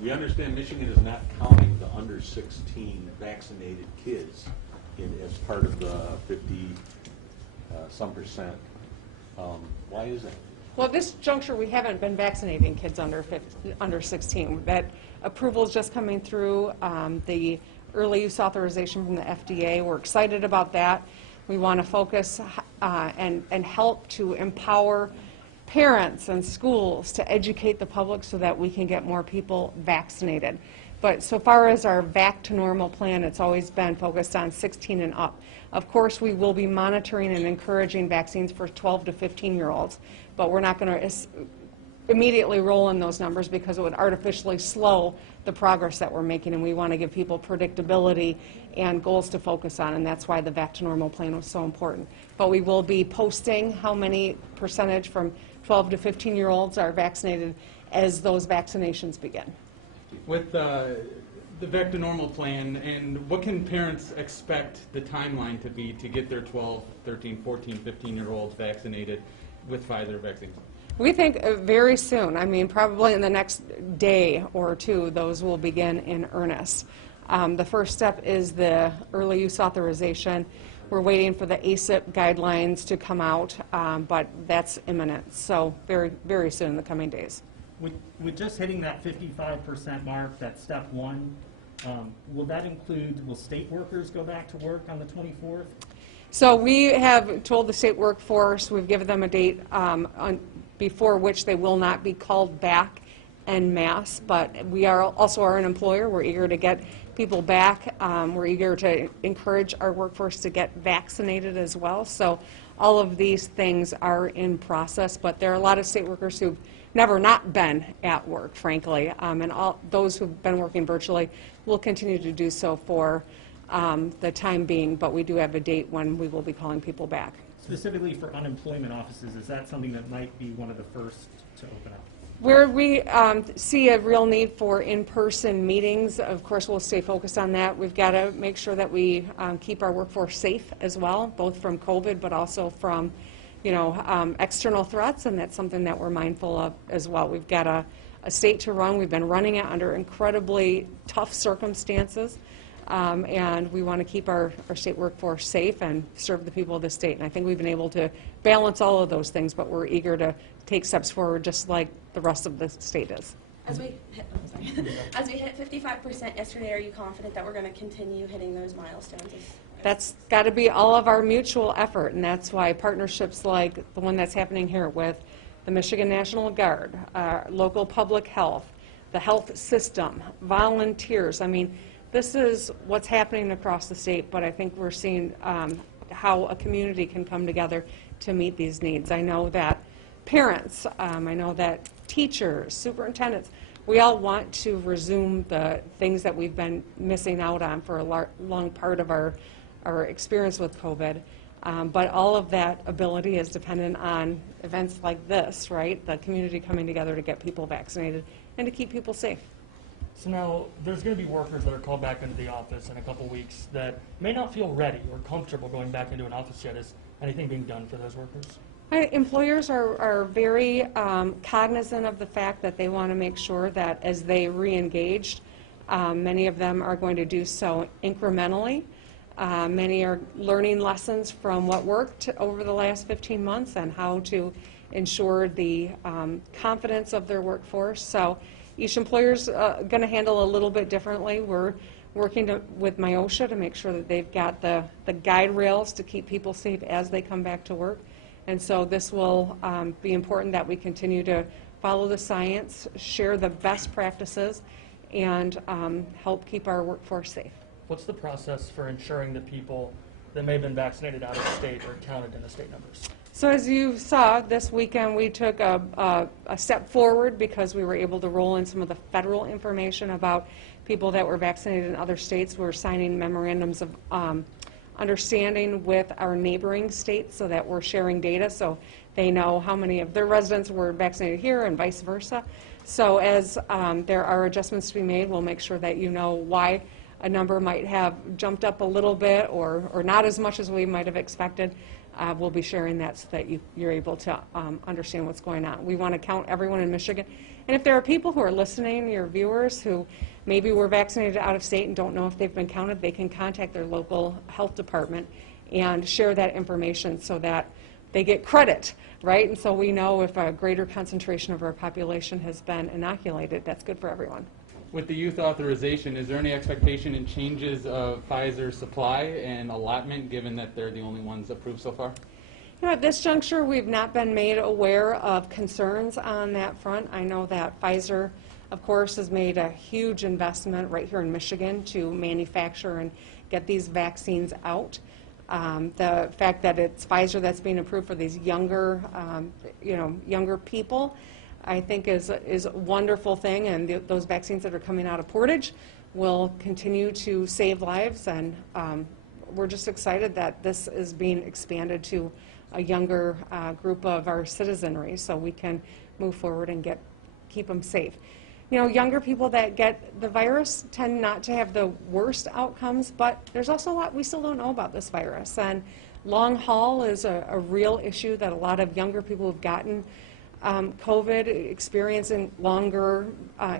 We understand Michigan is not counting the under 16 vaccinated kids as part of the 50 some percent. Why is that? Well, at this juncture, we haven't been vaccinating kids under 16. That approval is just coming through. The early use authorization from the FDA, we're excited about that. We want to focus and help to empower parents and schools to educate the public so that we can get more people vaccinated. But so far as our Back to Normal plan, it's always been focused on 16 and up. Of course, we will be monitoring and encouraging vaccines for 12 to 15-year-olds, but we're not going to immediately roll in those numbers because it would artificially slow the progress that we're making, and we want to give people predictability and goals to focus on, and that's why the Back to Normal plan was so important. But we will be posting how many percentage from 12 to 15-year-olds are vaccinated as those vaccinations begin. With the Back to Normal plan, and what can parents expect the timeline to be to get their 12, 13, 14, 15-year-olds vaccinated with Pfizer vaccines? We think very soon. I mean, probably in the next day or two, those will begin in earnest. The first step is the early use authorization. We're waiting for the ACIP guidelines to come out, but that's imminent. So very, very soon in the coming days. With just hitting that 55% mark, that's step one, will that include, will state workers go back to work on the 24th? So we have told the state workforce, we've given them a date before which they will not be called back en masse, but we also are an employer. We're eager to get people back. We're eager to encourage our workforce to get vaccinated as well. So all of these things are in process, but there are a lot of state workers who've never not been at work, frankly, and all those who've been working virtually will continue to do so for the time being, but we do have a date when we will be calling people back. Specifically for unemployment offices, is that something that might be one of the first to open up? Where we see a real need for in-person meetings, of course, we'll stay focused on that. We've got to make sure that we keep our workforce safe as well, both from COVID, but also from, external threats, and that's something that we're mindful of as well. We've got a state to run. We've been running it under incredibly tough circumstances, and we want to keep our state workforce safe and serve the people of the state. And I think we've been able to balance all of those things, but we're eager to take steps forward just like the rest of the state is. As we hit 55% yesterday, are you confident that we're going to continue hitting those milestones? That's got to be all of our mutual effort, and that's why partnerships like the one that's happening here with the Michigan National Guard, local public health, the health system, volunteers. I mean, this is what's happening across the state, but I think we're seeing how a community can come together to meet these needs. I know that parents, I know that teachers, superintendents, we all want to resume the things that we've been missing out on for a long part of our experience with COVID. But all of that ability is dependent on events like this, right? The community coming together to get people vaccinated and to keep people safe. So now there's going to be workers that are called back into the office in a couple weeks that may not feel ready or comfortable going back into an office yet. Is anything being done for those workers? Employers are very cognizant of the fact that they want to make sure that as they re-engage, many of them are going to do so incrementally. Many are learning lessons from what worked over the last 15 months and how to ensure the confidence of their workforce. So each employer is going to handle a little bit differently. We're working with MIOSHA to make sure that they've got the guide rails to keep people safe as they come back to work. And so this will be important that we continue to follow the science, share the best practices, and help keep our workforce safe. What's the process for ensuring that people that may have been vaccinated out of state are counted in the state numbers? So as you saw this weekend, we took a step forward because we were able to roll in some of the federal information about people that were vaccinated in other states. We're signing memorandums of understanding with our neighboring states so that we're sharing data so they know how many of their residents were vaccinated here and vice versa. So as there are adjustments to be made, we'll make sure that you know why a number might have jumped up a little bit or not as much as we might have expected. We'll be sharing that so that you're able to understand what's going on. We want to count everyone in Michigan And if there are people who are listening, your viewers, who maybe were vaccinated out of state and don't know if they've been counted, they can contact their local health department and share that information so that they get credit, right? And so we know if a greater concentration of our population has been inoculated, that's good for everyone. With the youth authorization, is there any expectation in changes of Pfizer supply and allotment, given that they're the only ones approved so far? You know, at this juncture, we've not been made aware of concerns on that front. I know that Pfizer, of course, has made a huge investment right here in Michigan to manufacture and get these vaccines out. The fact that it's Pfizer that's being approved for these younger, younger people, I think is a wonderful thing, and those vaccines that are coming out of Portage will continue to save lives, and we're just excited that this is being expanded to a younger group of our citizenry so we can move forward and keep them safe. You know, younger people that get the virus tend not to have the worst outcomes, but there's also a lot we still don't know about this virus. And long haul is a real issue that a lot of younger people who've gotten COVID experiencing longer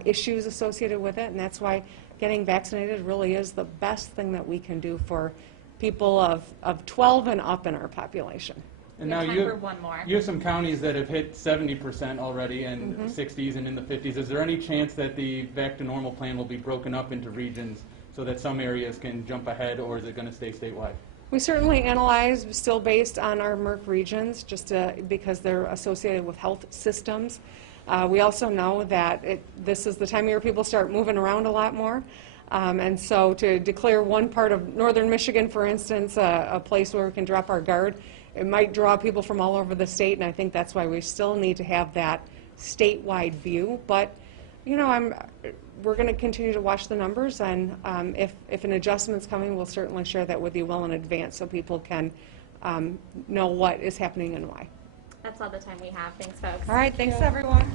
issues associated with it, and that's why getting vaccinated really is the best thing that we can do for people of 12 and up in our population. And We have now time for one more. you have some counties that have hit 70% already and 60s and in the 50s. Is there any chance that the back to normal plan will be broken up into regions so that some areas can jump ahead, or is it going to stay statewide? We certainly analyze, still based on our MERC regions, just because they're associated with health systems. We also know that this is the time of year people start moving around a lot more. And so to declare one part of northern Michigan, for instance, a place where we can drop our guard, it might draw people from all over the state, and I think that's why we still need to have that statewide view. But, you know, we're going to continue to watch the numbers, and if an adjustment's coming, we'll certainly share that with you well in advance so people can know what is happening and why. That's all the time we have. Thanks, folks. All right, thanks everyone.